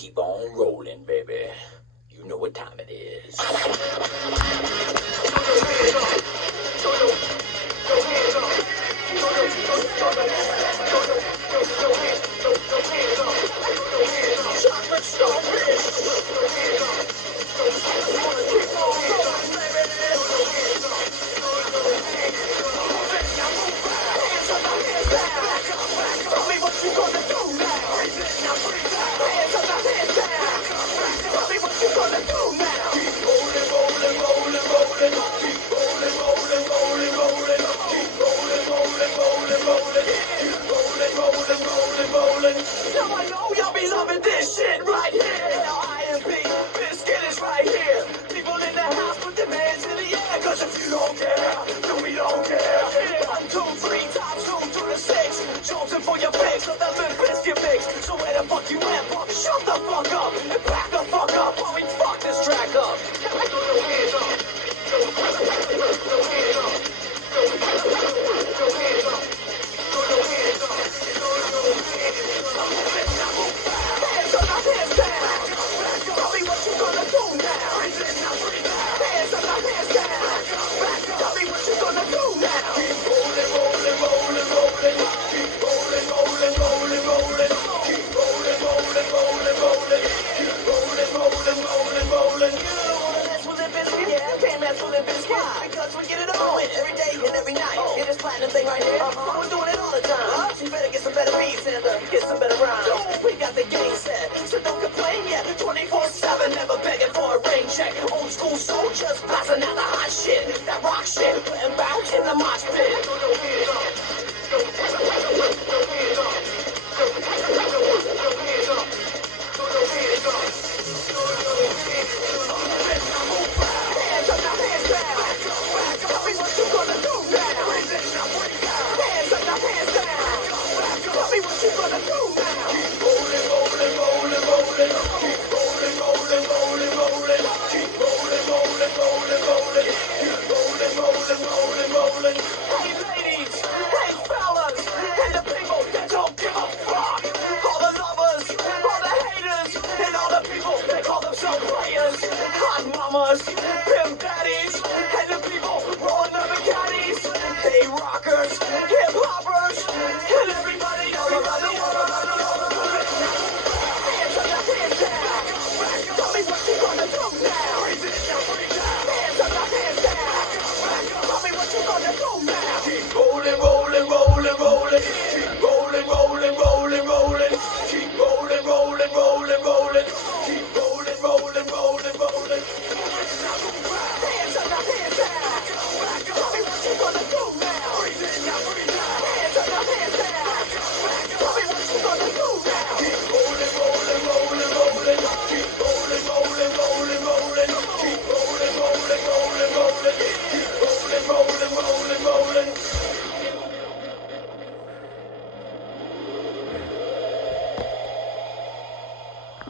keep on rolling, baby. You know what time it is. Chocolate tell me what you gonna do now. Hands up, hands down. Tell me what you gonna do now. Keep rolling, rolling, rolling, rolling. Keep rolling, rolling, rolling, rolling. Keep rolling, rolling, rolling, rolling. Keep rolling, rolling, rolling, rolling. Now I know y'all be loving this shit right here. IMP, Biscuit is right here. People in the house put their hands in the air. Cause if you don't care, then we don't care. 1, 2, 3, top 2 to the 6. Chosen for your face of that Limp Bizkit mix. So where the fuck you at, punk? Shut the fuck up and back the fuck up while we fuck this track up. Throw your hands up. Throw your hands up. Throw your hands up. Throw your hands up. Throw your hands up. Hands up, hands down. Tell me what you gonna do now. Hands up, hands down. Tell me what you gonna do now. Keep rolling, rolling, rolling, rolling. Keep rolling, rolling, rolling, rolling. Keep rolling, rolling, rolling, rolling. Keep rolling, rolling, rolling, rolling. You don't wanna mess with Limp Bizkit? Yeah, can't mess with Limp Bizkit. Because we get it on every day and every night. Hear this platinum thing right here? We're doing it all the time. So you better get some better beats and get some better rhymes. We got the game set, so don't complain yet. 24/7, never begging for a rain check. Old school soldiers blasting out the hot shit, that rock shit, putting bounce in the mosh pit.